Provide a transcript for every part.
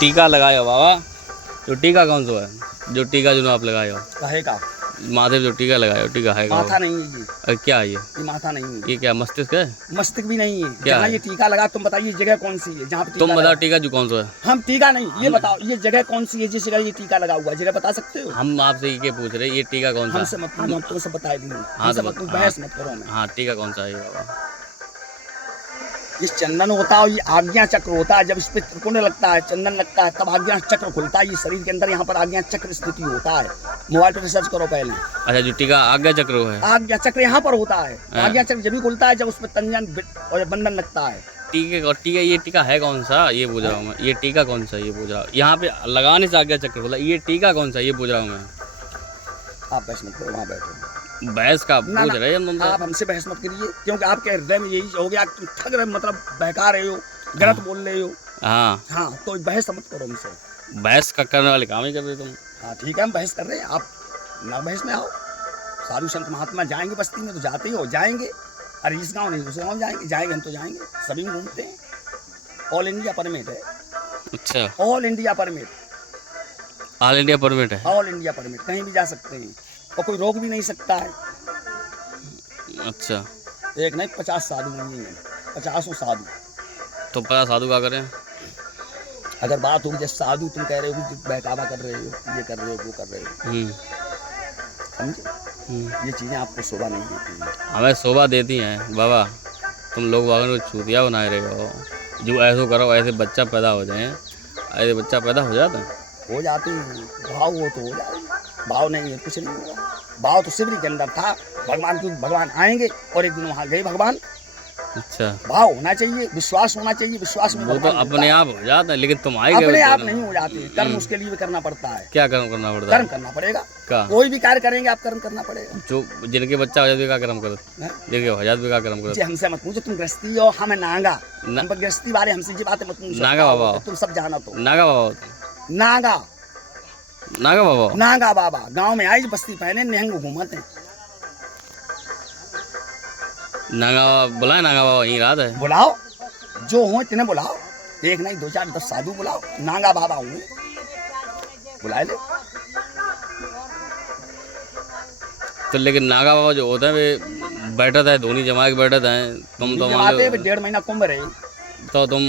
टीका लगाए हो बाबा, जो टीका कौन सा है? जो टीका जो आप लगाए हो काहे का? माथे पे जो टीका लगाए हो, टीका है माथा नहीं है ये। अरे क्या है ये माथा नहीं है, ये क्या मस्तिष्क है? मस्तिष्क भी नहीं है। क्या जहाँ है? ये टीका लगा, तुम बताइए जगह कौन सी है जहाँ पे तुम टीका बताओ लगा? टीका जो कौन सा है? हम टीका नहीं, ये बताओ ये जगह कौन सी है जिस जगह ये टीका लगा हुआ है, जगह बता सकते हो? हम आपसे ये पूछ रहे ये टीका कौन सा हमसे मत पूछो, हम तुमसे बता देंगे। हाँ हमसे तो मत बहस मत करो हमें। हाँ टीका कौन सा है ये बाबा? ये चंदन होता है, ये आज्ञा चक्र होता है। जब इस पे त्रिकोण लगता है, चंदन लगता है, तब आज्ञा चक्र खुलता है। ये शरीर के अंदर यहाँ पर आज्ञा चक्र स्थिति होता है। मोबाइल पर रिसर्च करो पहले। अच्छा जो टीका आज्ञा चक्र है, आज्ञा चक्र यहाँ पर होता है। आज्ञा चक्र जब भी खुलता है जब उसमें तंजन और बंधन लगता है। टीके और टीका, ये टीका है कौन सा ये पूछ रहा हूँ मैं। ये टीका कौन सा ये पूछ रहा हूँ, यहाँ पे लगाने से आज्ञा चक्र खुला, ये टीका कौन सा ये पूछ रहा हूँ मैं। आप बहस मत करो, वहाँ बैठो। बहस का पूछ रहे हैं हम तुमसे। आप हमसे बहस मत करिए, क्योंकि आपके हृदय में यही हो गया कि तुम ठग रहे, मतलब बहका रहे हो, गलत बोल रहे हो। हाँ तो बहस मत करो हमसे। बहस का करने वाले काम ही कर रहे तुम। हाँ ठीक है, हम बहस कर रहे हैं, आप ना बहस में आओ। साधु संत महात्मा जाएंगे बस्ती में तो जाते ही हो, जाएंगे। अरे इस गाँव नहीं दूसरे गाँव जाएंगे हम तो जाएंगे, सभी घूमते हैं। ऑल इंडिया परमिट है। अच्छा all India permit, all India permit है। ऑल इंडिया परमिट, कहीं भी जा सकते हैं और कोई रोक भी नहीं सकता है। अच्छा एक नहीं 50 साधु नहीं है, 50 साधु। तो 50 साधु क्या करें? अगर बात होगी जैसे साधु तुम कह रहे हो कि बहकावा कर रहे हो, ये कर रहे हो, वो कर रहे हो, समझे? ये चीज़ें आपको शोभा नहीं देती हैं। हमें शोभा देती हैं बाबा। तुम लोग वागन को छूतिया बनाए रहे हो, जो ऐसे करो ऐसे बच्चा पैदा हो जाए, ऐसे बच्चा पैदा हो जाता है। हो जाती भाव हो तो हो जाए, भाव नहीं है कुछ नहीं होगा। भाव तो शिवरी के अंदर था, भगवान की भगवान आएंगे और एक दिन वहाँ गए भगवान। अच्छा भाव होना चाहिए, विश्वास होना चाहिए, विश्वास में वो तो अपने आप हो जाता है, लेकिन तुम आए अपने आप नहीं हो जाते। कर्म उसके लिए भी करना पड़ता है। क्या कर्म करना पड़ता है? कर्म करना पड़ेगा। क्या? कोई भी कार्य करेंगे आप कर्म करना पड़ेगा। जो जिनके बच्चा हो जाते क्या कर्म करो, जिनके हो जाते क्या कर्म करो। हमसे मत पूछो, तुम गृहस्थी हो, हम नागा। हम पर गृहस्थी वाले हमसे जी बातें मत पूछो। नागा बाबा तुम सब जाना तो नागा बाबा नागा नागा बाबा नागा बाबा गांव में आई बस्ती पहने निहंग घूमते। नागा बाबा बुलाए, नागा बाबा यहीं रात है। बुलाओ जो हो इतने बुलाओ, एक नहीं 2 4 10 साधु बुलाओ। नागा बाबा हुए बुलाए ले। तो लेकिन नागा बाबा जो होते हैं वे बैठत है, धोनी जमा के बैठत है। तुम तो मान लो 1.5 महीना कुंभ रहे तो तुम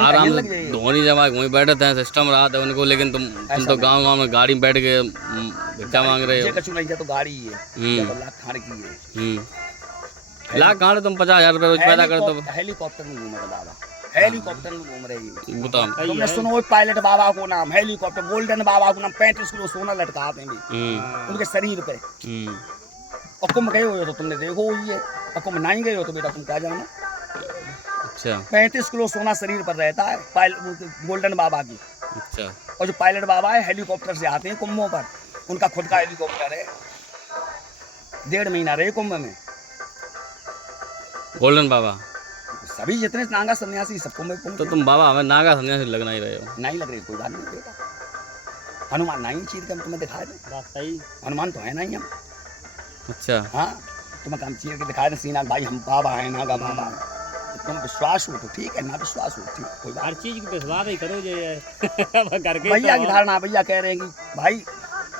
आराम से धोनी जमा के वहीं बैठते हैं, सिस्टम रहा था उनको। लेकिन तुम तो गांव में गाड़ी में बैठ के भिक्षा मांग रहे हो। कछु नहीं तो गाड़ी है, लाख खाने की है। लाख कहाँ तुम 50,000 रुपये रोज पैदा करते हो। हेलीकॉप्टर में घूमे बाबा, हेलीकॉप्टर में घूम रही है। बताओ तुमने सुनो पायलट बाबा को नाम, हेलीकॉप्टर गोल्डन बाबा को नाम, 35 किलो सोना लटकाते हैं उनके शरीर पे। और कुंभ गए हो तो तुमने देखो ये, और कुंभ नहीं गए हो तो बेटा तुम क्या जानो। अच्छा 35 किलो सोना शरीर पर रहता है गोल्डन बाबा की। अच्छा और जो पायलट बाबा है हेलीकॉप्टर से आते हैं कुंभों पर, उनका खुद का हेलीकॉप्टर है। 1.5 महीना रहे कुंभ में गोल्डन बाबा। सभी जितने नागा सन्यासी सब कुंभ में। तो तुम बाबा हमें नागा सन्यासी लगना ही रहे हो। नहीं लग रही कोई बात नहीं बेटा, हनुमान नहीं चीर के हम तुम्हें दिखाए दें। बात सही, हनुमान तो है नहीं हम। अच्छा हाँ तुम्हें काम चीर के दिखाए दें सीना भाई हम बाबा है, नागा बाबा है। तुम विश्वास हो तो ठीक है, ना विश्वास हो ठीक, कोई बात। हर चीज की विश्वास ही करो जो करके। भैया की धारणा, भैया कह रहे हैं कि भाई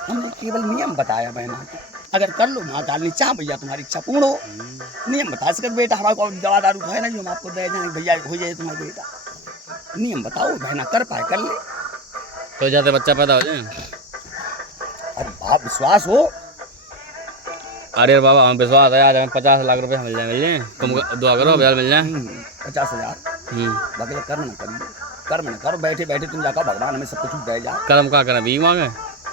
हमने केवल नियम बताया बहना, अगर कर लो महाकाल ने चाह भैया तुम्हारी इच्छा पूर्ण हो। नियम बता सके बेटा, हमारे को दवा दारू है ना जो हम आपको दे जाए भैया हो जाए तुम्हारा बेटा। नियम बताओ बहना, कर पाए कर ले तो जाते बच्चा पैदा हो जाए। अब बाप विश्वास हो। अरे बाबा हमें विश्वास है, आज हमें 50 लाख रुपए मिल जाए। तुम दुआ करो ब्याज मिल जाए। 50,000 बाकी कर्म न करिए, कर्म न करो, बैठे बैठे तुम जाकर भगवान हमें सब कुछ दे जाए। कर्म क्या करें, भीख मांगे?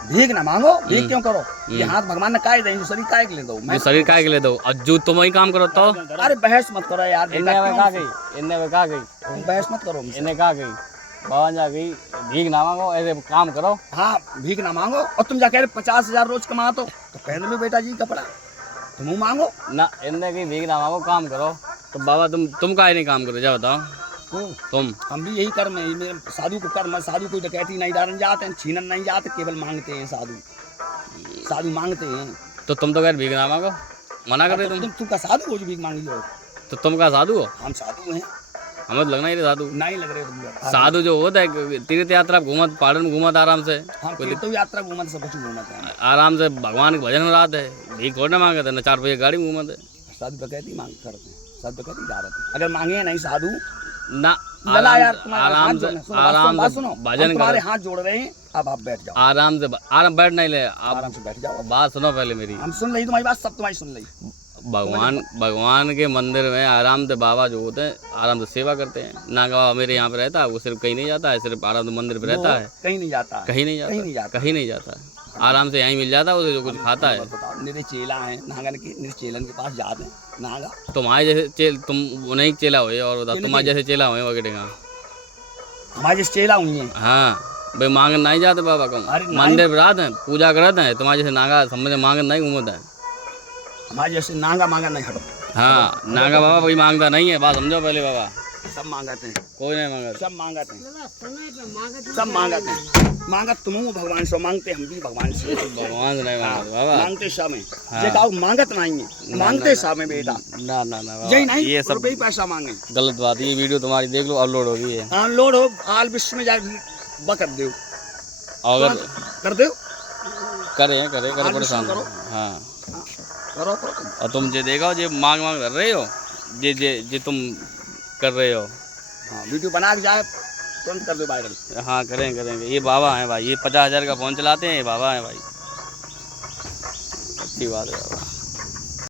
भीख ना मांगो, भीख क्यों करो? ये हाथ भगवान ने काहे दें, जो शरीर काहे के ले दो। मैं शरीर काहे के ले दो, और जो तुम वही काम करो तो। अरे बहस मत करो यार, इन्ने कहा गई बहस मत करो। इन्हें कहा गई बाबा जा गई भीख ना मांगो, ऐसे काम करो। हाँ भीख ना मांगो, और तुम जाके 50,000 रोज कमाते हो तो पहन लो बेटा जी कपड़ा, तुम मांगो ना। इन्हें की भीख ना मांगो, काम करो। तो बाबा तुम काहे नहीं काम करो, जा बताओ तुम। हम भी यही कर्म है, मेरे साधु को कर्म है। साधु कोई डकैती नहीं डालने जाते हैं, छीनन नहीं जाते, केवल मांगते हैं। साधु मांगते हैं। तो तुम तो कह भीख ना मांगो, मना कर रहे तुम। तुम का साधु हो जो भीख मांगी हो? तो तुम का साधु हो? हम साधु हैं। हमें तो लगना ही साधु नहीं लग रहे हो साधु जो होता है तीर्थ यात्रा घूमत पहाड़ में घूमत आराम से हम तीर्थ यात्रा घूमत सब कुछ घूमत है आराम से भगवान के भजन में रात है भीख थोड़ा मांगे थे न 4 रुपये गाड़ी में घूमत है साधु डकैती मांग करते हैं साधु डकैती जा रहे थे अगर मांगे नहीं साधु ना लला यार तुम्हारे आराम हाथ से जोड़ना, सुनो, आराम बात से सुनो भजन हम तुम्हारे करो हाथ जोड़ रहे हैं अब आप बैठ जाओ आराम से आराम बैठ नहीं ले आप आराम से बैठ जाओ बात सुनो पहले मेरी हम सुन रही तुम्हारी बात सब तुम्हारी सुन रही भगवान के मंदिर में आराम से बाबा जो होते हैं आराम से सेवा करते हैं नागा बाबा मेरे यहाँ पे रहता है वो सिर्फ कहीं नहीं जाता है सिर्फ आराम से मंदिर पे रहता है कहीं नहीं जाता है कहीं नहीं जाता कहीं नहीं जाता कहीं नहीं जाता है आराम से यहीं मिल जाता है उसे जो कुछ खाता है बताओ मेरे चेला हैं नागन के मेरे चेलन के पास जाते हैं नागा तुम्हारे जैसे तुम नहीं चेला हुए और बताओ तुम्हारे जैसे चेला हुए वगैरह हमारे जैसे चेला हुई हैं हाँ भाई मांगन नहीं जाते बाबा को अरे नहीं। मंदिर पर आते हैं पूजा करते हैं तुम्हारे जैसे नागा समझ मांगन नहीं घूमता है हमारे जैसे नागा मांगा नहीं हटो हाँ नागा बाबा कोई मांगता नहीं है बात समझो पहले बाबा सब मांगते हैं कोई नहीं मांगता सब मांगते हैं सब मांगते हैं मांगत तुम भगवान से मांगते हम भी भगवान से भगवान से नहीं मांगता बाबा मांगते सब हैं हाँ। ये कहो मांगत नहीं है मांगते सब हैं बेटा ना ना ना यही बाबा नहीं ये सब रुपये ही पैसा मांगे गलत बात है ये वीडियो तुम्हारी देख लो अपलोड होगी है हाँ लोड हो हाल विश्व में जा बकर दो अगर कर दो करे परेशान करो। हाँ करो करो और तुम जे देखो जे मांग कर रहे हो जे जे जे तुम कर रहे हो हाँ वीडियो बना के जाए तुरंत कर दो वायरल हाँ करेंगे ये बाबा हैं भाई ये 50,000 का फ़ोन चलाते हैं ये बाबा हैं भाई अच्छी बात है बाबा